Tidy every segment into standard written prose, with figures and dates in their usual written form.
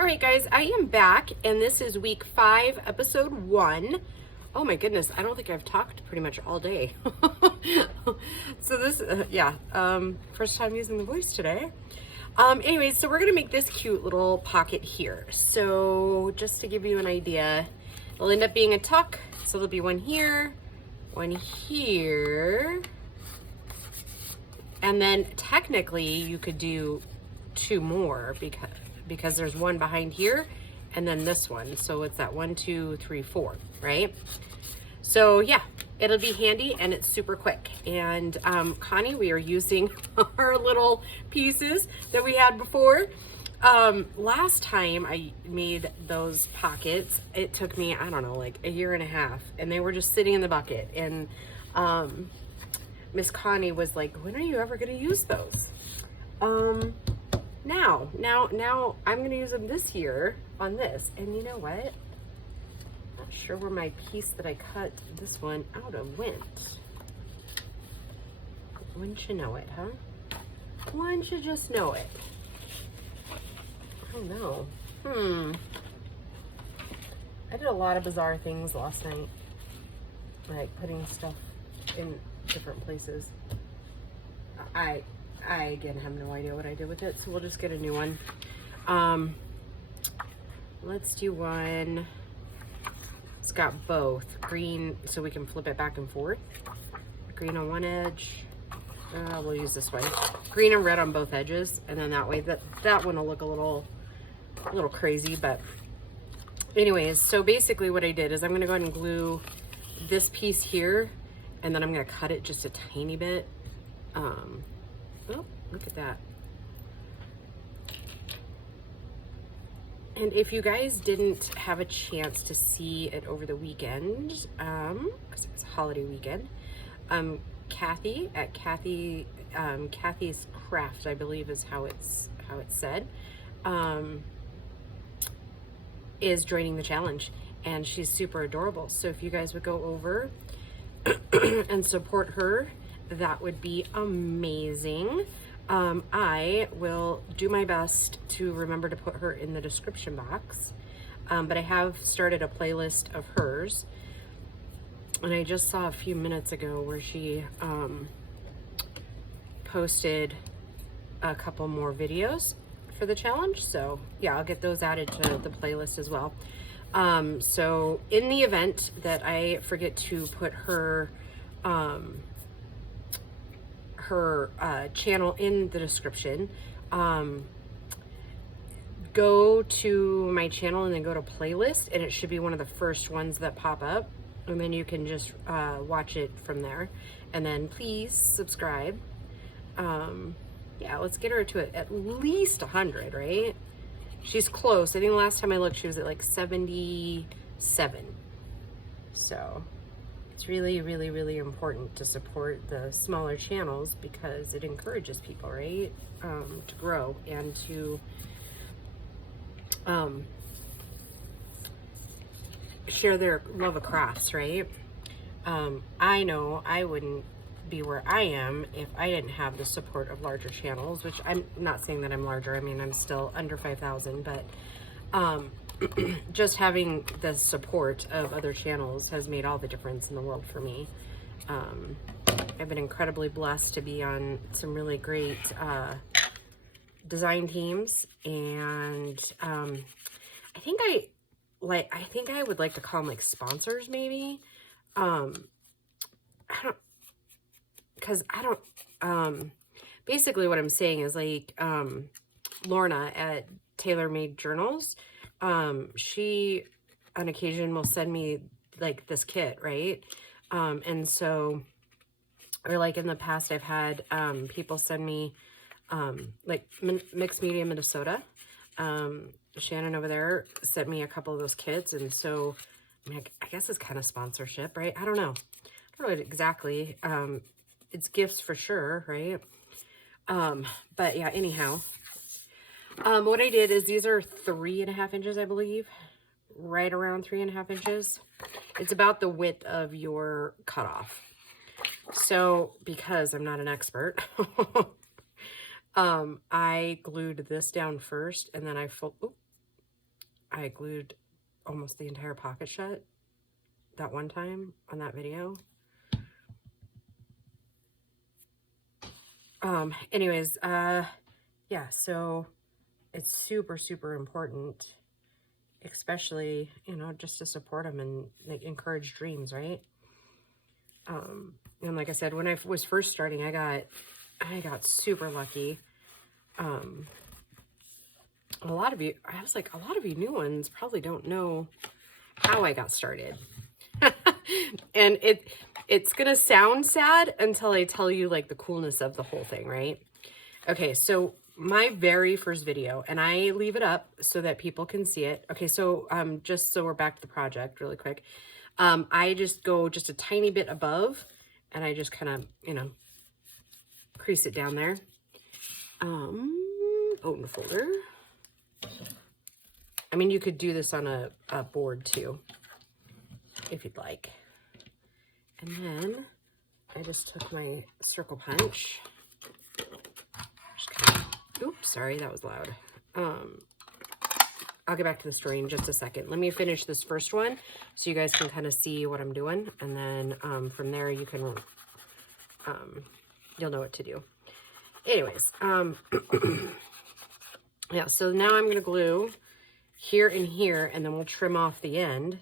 All right, guys, I am back, and this is week 5, episode 1. Oh my goodness, I don't think I've talked pretty much all day. So this, first time using the voice today. Anyways, so we're gonna make this cute little pocket here. So just to give you an idea, it'll end up being a tuck. So there'll be one here, and then technically you could do 2 more because there's one behind here and then this one. So it's that 1, 2, 3, 4, right? So yeah, it'll be handy and it's super quick. And Connie, we are using our little pieces that we had before. Last time I made those pockets, it took me, I don't know, like a year and a half, and they were just sitting in the bucket. And Miss Connie was like, when are you ever going to use those? Now I'm going to use them this year on this. And you know what? Not sure where my piece that I cut this one out of went. Wouldn't you know it, huh? Wouldn't you just know it? I don't know. I did a lot of bizarre things last night. Like putting stuff in different places. I again have no idea what I did with it, so we'll just get a new one. Let's do one. It's got both green, so we can flip it back and forth. Green on one edge. We'll use this one. Green and red on both edges, and then that way that one will look a little crazy. But anyways, so basically what I did is I'm going to go ahead and glue this piece here, and then I'm going to cut it just a tiny bit. Oh, look at that. And if you guys didn't have a chance to see it over the weekend, because it was a holiday weekend, Kathy at Kathy's Craft, I believe is how it's said, is joining the challenge, and she's super adorable. So if you guys would go over and support her, that would be amazing. I will do my best to remember to put her in the description box, but I have started a playlist of hers, and I just saw a few minutes ago where she posted a couple more videos for the challenge. So yeah, I'll get those added to the playlist as well. So in the event that I forget to put her channel in the description, go to my channel and then go to playlist, and it should be one of the first ones that pop up, and then you can just watch it from there. And then please subscribe. Yeah, let's get her to at least 100, right? She's close. I think the last time I looked, she was at like 77. So it's really, really, really important to support the smaller channels because it encourages people, right? To grow and to share their love of crafts, right? I know I wouldn't be where I am if I didn't have the support of larger channels, which I'm not saying that I'm larger. I mean, I'm still under 5,000, but just having the support of other channels has made all the difference in the world for me. I've been incredibly blessed to be on some really great design teams, and I think I would like to call them like sponsors, maybe. Basically what I'm saying is like, Lorna at Tailor Made Journals, she on occasion will send me like this kit, right? And so, or like in the past I've had, people send me, like Mixed Media Minnesota, Shannon over there sent me a couple of those kits. And so, I guess it's kind of sponsorship, right? I don't know exactly. It's gifts for sure, right? But yeah, anyhow, what I did is these are 3.5 inches, I believe, right around 3.5 inches. It's about the width of your cutoff. So because I'm not an expert, I glued this down first, and then I I glued almost the entire pocket shut that one time on that video. Anyways, yeah, so it's super, super important, especially, you know, just to support them and like, encourage dreams, right? And like I said, when I was first starting, I got super lucky. A lot of you, I was like, a lot of you new ones probably don't know how I got started. And it's gonna sound sad until I tell you like the coolness of the whole thing, right? Okay, so my very first video, and I leave it up so that people can see it. Okay, so just so we're back to the project really quick. I just go just a tiny bit above, and I just kind of, you know, crease it down there. Open folder. I mean, you could do this on a board too, if you'd like. And then I just took my circle punch. Just kind of, oops, sorry, that was loud. I'll get back to the story in just a second. Let me finish this first one so you guys can kind of see what I'm doing. And then from there you can, you'll know what to do. Anyways, yeah, so now I'm going to glue here and here, and then we'll trim off the end.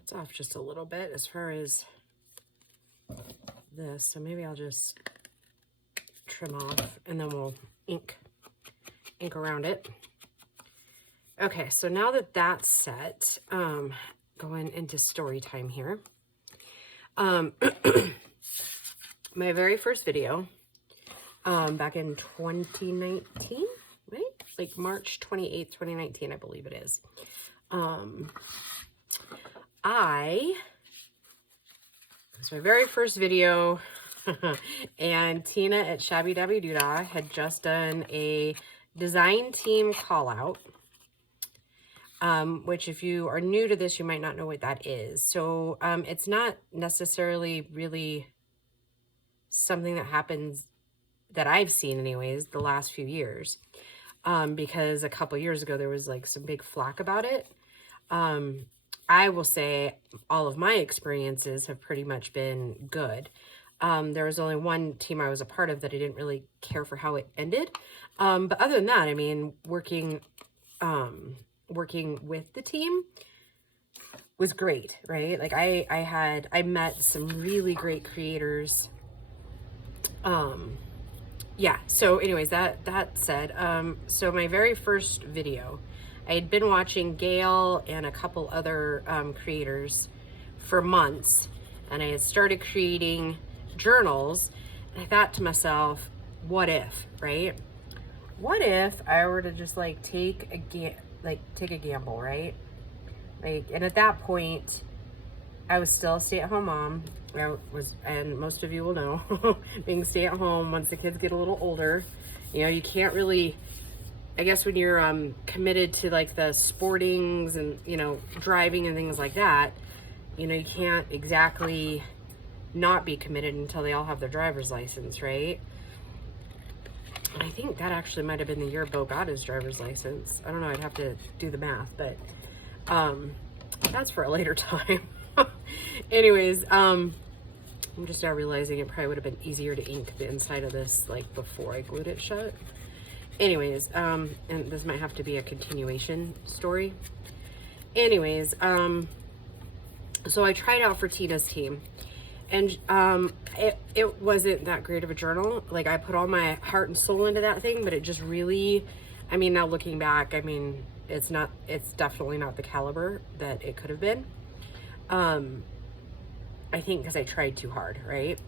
It's off just a little bit as far as this, so maybe I'll just trim off and then we'll ink around it. Okay, so now that that's set, going into story time here. My very first video, back in 2019, right? Like March 28th, 2019, I believe it is. It was my very first video, and Tina at Shabby Dabby Doodah had just done a design team call out, which if you are new to this, you might not know what that is. So it's not necessarily really something that happens that I've seen anyways the last few years, because a couple years ago there was like some big flack about it. I will say all of my experiences have pretty much been good. There was only one team I was a part of that I didn't really care for how it ended. But other than that, I mean, working with the team was great, right? Like I met some really great creators. Yeah, so anyways, that said, so my very first video, I had been watching Gail and a couple other creators for months, and I had started creating journals, and I thought to myself, what if, right? What if I were to just like take a gamble, right? Like, and at that point, I was still a stay-at-home mom. And most of you will know, being stay-at-home, once the kids get a little older, you know, you can't really, I guess when you're committed to like the sportings and, you know, driving and things like that, you know, you can't exactly not be committed until they all have their driver's license, right? And I think that actually might have been the year Bo got his driver's license. I don't know, I'd have to do the math, but that's for a later time. Anyways, I'm just now realizing it probably would have been easier to ink the inside of this like before I glued it shut. Anyways, and this might have to be a continuation story. Anyways, so I tried out for Tina's team, and it wasn't that great of a journal. Like, I put all my heart and soul into that thing, but it just really, I mean, now looking back, I mean, it's definitely not the caliber that it could have been. I think because I tried too hard, right?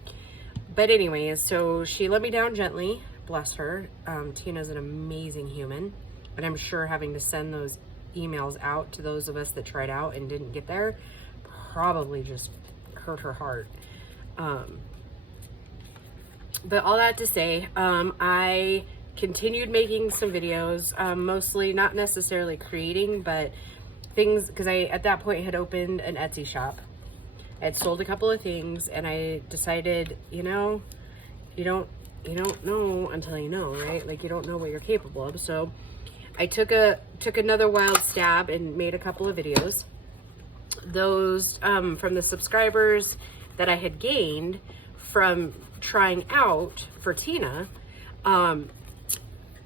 But anyways, so she let me down gently. Bless her. Tina's an amazing human, and I'm sure having to send those emails out to those of us that tried out and didn't get there probably just hurt her heart. But all that to say, I continued making some videos, mostly not necessarily creating, but things, because I at that point had opened an Etsy shop. I had sold a couple of things, and I decided, you know, you don't know until you know, right? Like, you don't know what you're capable of. So I took another wild stab and made a couple of videos. Those from the subscribers that I had gained from trying out for Tina,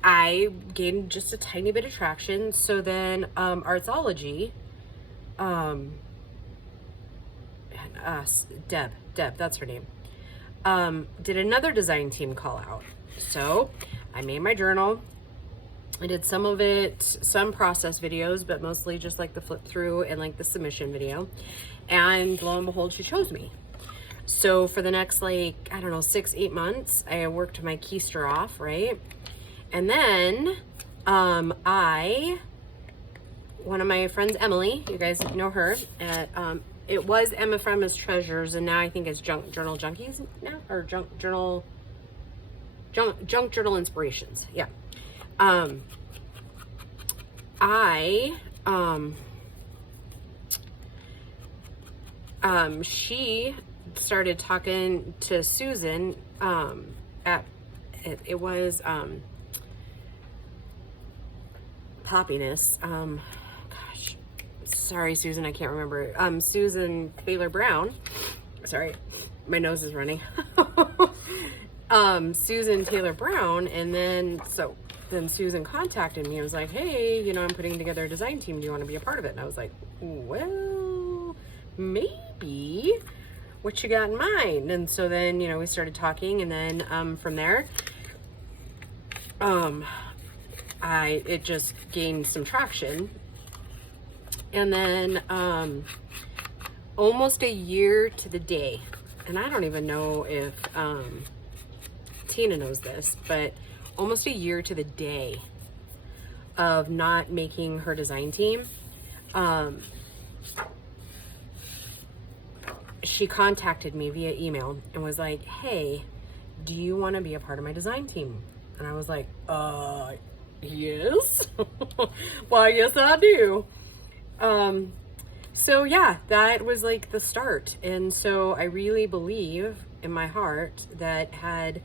I gained just a tiny bit of traction. So then Artsology, Deb, that's her name, did another design team call out. So I made my journal. I did some of it, some process videos, but mostly just like the flip through and like the submission video. And lo and behold, she chose me. So for the next, like, I don't know, 6-8 months, I worked my keister off, right? And then one of my friends, Emily, you guys know her, at it was Emma Frema's Treasures, and now I think it's Junk Journal Junkies now, or Junk Journal Inspirations. Yeah. She started talking to Susan, it was, Poppiness, gosh, sorry, Susan, I can't remember, Susan Taylor Brown, sorry, my nose is running, Susan Taylor Brown, and then Susan contacted me and was like, hey, you know, I'm putting together a design team. Do you want to be a part of it? And I was like, well, maybe. What you got in mind? And so then, you know, we started talking, and then from there, it just gained some traction. And then almost a year to the day, and I don't even know if Tina knows this, but almost a year to the day of not making her design team, she contacted me via email and was like, hey, do you want to be a part of my design team? And I was like, yes. Why, yes, I do. So yeah, that was like the start. And so I really believe in my heart that had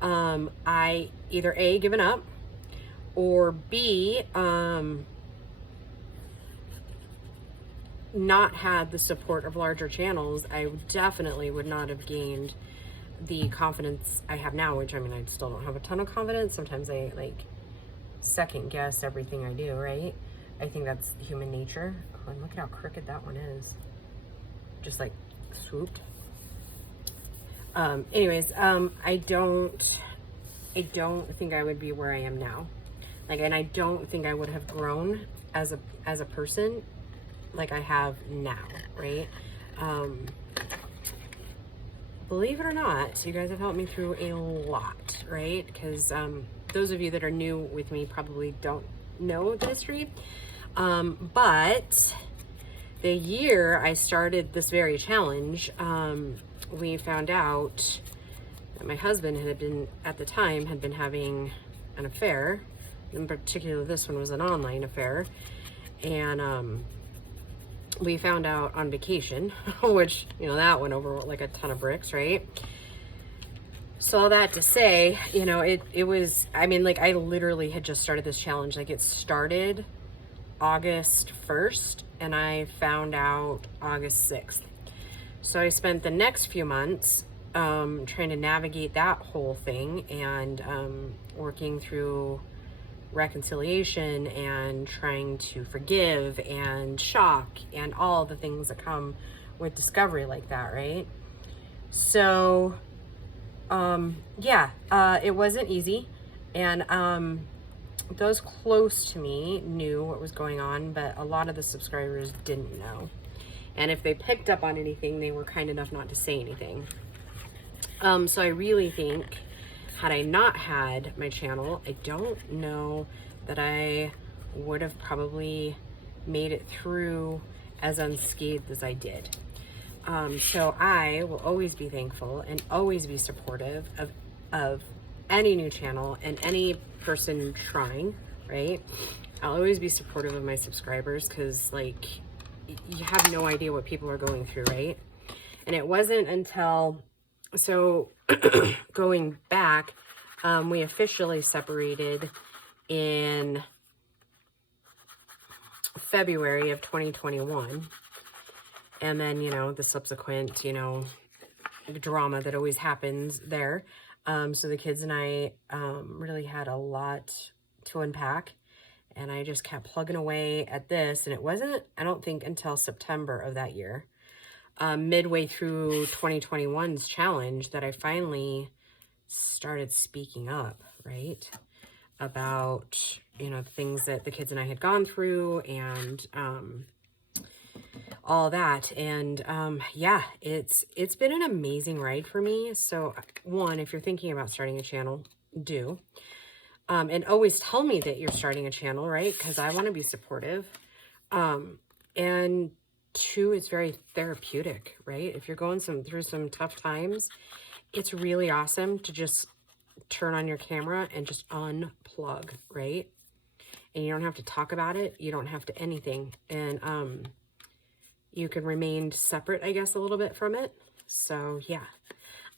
I either A, given up, or B, not had the support of larger channels, I definitely would not have gained the confidence I have now, which, I mean, I still don't have a ton of confidence. Sometimes I like second guess everything I do, right? I think that's human nature. Oh, and look at how crooked that one is. Just like swooped. Anyways, I don't think I would be where I am now. Like, and I don't think I would have grown as a person like I have now, right? Believe it or not, you guys have helped me through a lot, right? Because those of you that are new with me probably don't know the history. But the year I started this very challenge, we found out that my husband had been, at the time, had been having an affair. In particular, this one was an online affair. And we found out on vacation, which, you know, that went over like a ton of bricks, right? So all that to say, you know, it was, I mean, like, I literally had just started this challenge. Like, it started August 1st, and I found out August 6th. So I spent the next few months trying to navigate that whole thing, and working through reconciliation and trying to forgive and shock and all the things that come with discovery like that, right? So it wasn't easy, and those close to me knew what was going on, but a lot of the subscribers didn't know. And if they picked up on anything, they were kind enough not to say anything. So I really think, had I not had my channel, I don't know that I would have probably made it through as unscathed as I did. So I will always be thankful and always be supportive of any new channel and any person trying, right? I'll always be supportive of my subscribers because, like, you have no idea what people are going through, right? And it wasn't until, so going back, we officially separated in February of 2021. And then, you know, the subsequent, you know, drama that always happens there. So the kids and I really had a lot to unpack. And I just kept plugging away at this. And it wasn't, I don't think, until September of that year, midway through 2021's challenge, that I finally started speaking up, right? About, you know, things that the kids and I had gone through and all that. And yeah, it's been an amazing ride for me. So one, if you're thinking about starting a channel, do. And always tell me that you're starting a channel, right? Because I want to be supportive. And two, it's very therapeutic, right? If you're going through some tough times, it's really awesome to just turn on your camera and just unplug, right? And you don't have to talk about it. You don't have to anything. And you can remain separate, I guess, a little bit from it. So yeah,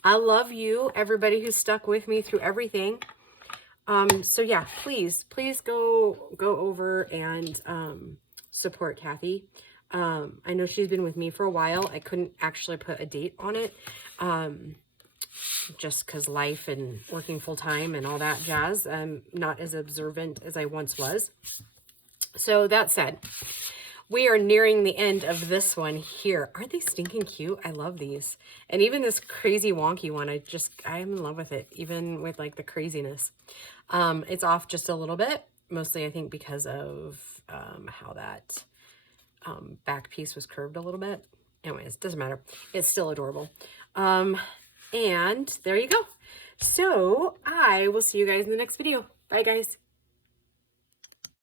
I love you, everybody who stuck with me through everything. So yeah, please go over and support Kathy. I know she's been with me for a while. I couldn't actually put a date on it, just because life and working full time and all that jazz. I'm not as observant as I once was. So that said, we are nearing the end of this one here. Aren't they stinking cute? I love these. And even this crazy wonky one, I'm in love with it, even with like the craziness. It's off just a little bit, mostly I think because of how that back piece was curved a little bit. Anyways, doesn't matter. It's still adorable. And there you go. So I will see you guys in the next video. Bye, guys.